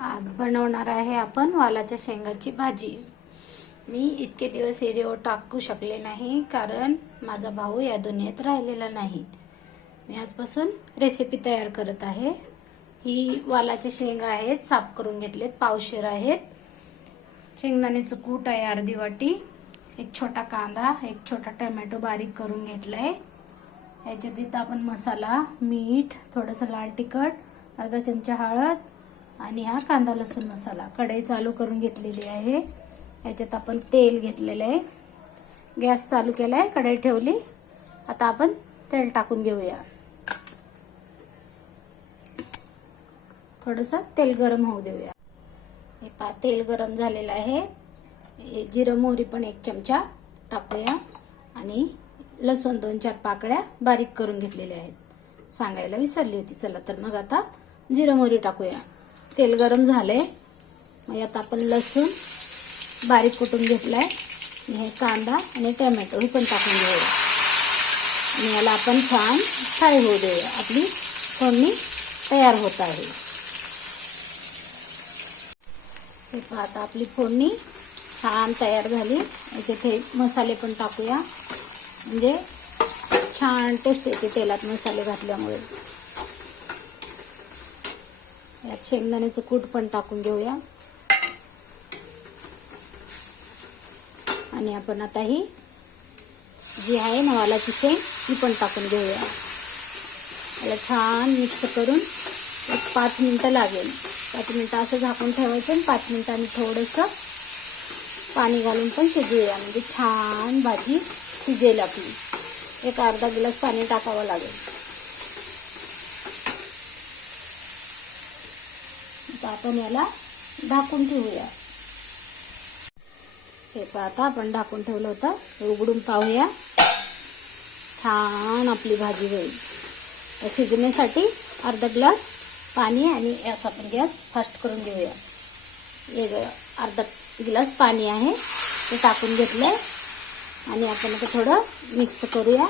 आज बनवणार आहे आपण वालाच्या शेंगाची भाजी. मी इतके दिवस व्हिडिओ टाकू शकले नाही कारण माझा भाऊ या दुनियेत राहिलेला नाही. मी आजपासून रेसिपी तयार करत आहे. ही वालाच्या शेंगा आहेत साफ करून घेतलेत पावशेर आहेत. शेंगदाण्याचं कूट आहे अर्धी वाटी एक छोटा कांदा एक छोटा टोमॅटो बारीक करून घेतलाय. याच्यात इथं आपण मसाला मीठ थोडंसं लाल तिखट अर्धा चमचा हळद आणि हा कांदा लसूण मसाला कढई चालू करून घेतलेली आहे. याच्यात आपण तेल घेतलेलं आहे. गॅस चालू केला आहे कढई ठेवली. आता आपण तेल टाकून घेऊया. थोडंसं तेल गरम होऊ देऊया. हे पा तेल गरम झालेलं आहे. जिरं मोहरी पण एक चमचा टाकूया. आणि लसूण दोन चार पाकळ्या बारीक करून घेतलेल्या आहेत. सांगायला विसरली होती. चला तर मग आता जिरं मोहरी टाकूया. तेल गरम झालंय. म्हणजे मग यात आपण लसूण बारीक कुटून घेतला आहे हे कांदा आणि टोमॅटो हे पण टाकून घेऊया. आणि याला आपण छान फ्राय होऊ देऊया. आपली फोडणी तयार होत आहे. हे आता आपली फोडणी छान तयार झाली. तिथे मसाले पण टाकूया. म्हणजे छान टेस्ट येते तेलात मसाले घातल्यामुळे. यात शेंगदाण्याचं कूट पण टाकून घेऊया. आणि आपण आता ही जी आहे नवालाची शेंग ती पण टाकून घेऊया. याला छान मिक्स करून एक पाच मिनटं लागेल. पाच मिनटं असं झाकून ठेवायचं आणि पाच मिनटांनी थोडंसं पाणी घालून पण शिजवूया म्हणजे छान भाजी शिजेल आपली. एक अर्धा गिलास पाणी टाकावं लागेल. आता आपण याला ढाकून ठेवूया. हे पहा आता आपण ढाकून ठेवलं होतं. हे उघडून पाहूया. छान आपली भाजी होईल. तर शिजण्यासाठी अर्धा ग्लास पाणी आणि यास आपण गॅस फास्ट करून घेऊया. एक अर्धा ग्लास पाणी आहे. ते टाकून घेतलंय. आणि आपण आता थोडं मिक्स करूया.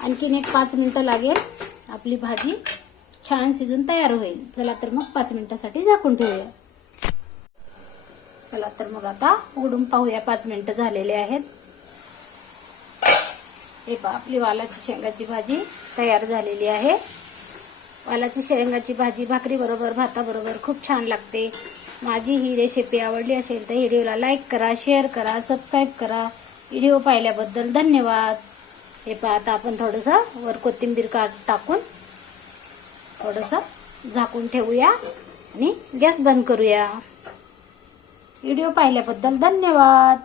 आणखीन एक पाच मिनटं लागेल आपली भाजी छान शिजून तयार होईल. चला तर मग पाच मिनिटासाठी झाकून ठेवूया. चला तर मग आता उघडून पाहूया पाच मिनिटं झालेले आहेत. हे पहा आपली वालाची शेंगाची भाजी तयार झालेली आहे. वालाची शेंगाची भाजी भाकरी बरोबर भाताबरोबर खूप छान लागते. माझी ही रेसिपी आवडली असेल तर व्हिडिओला लाईक करा शेअर करा सबस्क्राईब करा. व्हिडिओ पाहिल्याबद्दल धन्यवाद. हे पहा आता आपण थोडंसं वर कोथिंबीर का टाकून थोडंसं झाकून ठेवूया आणि गॅस बंद करूया. व्हिडिओ पाहिल्याबद्दल धन्यवाद.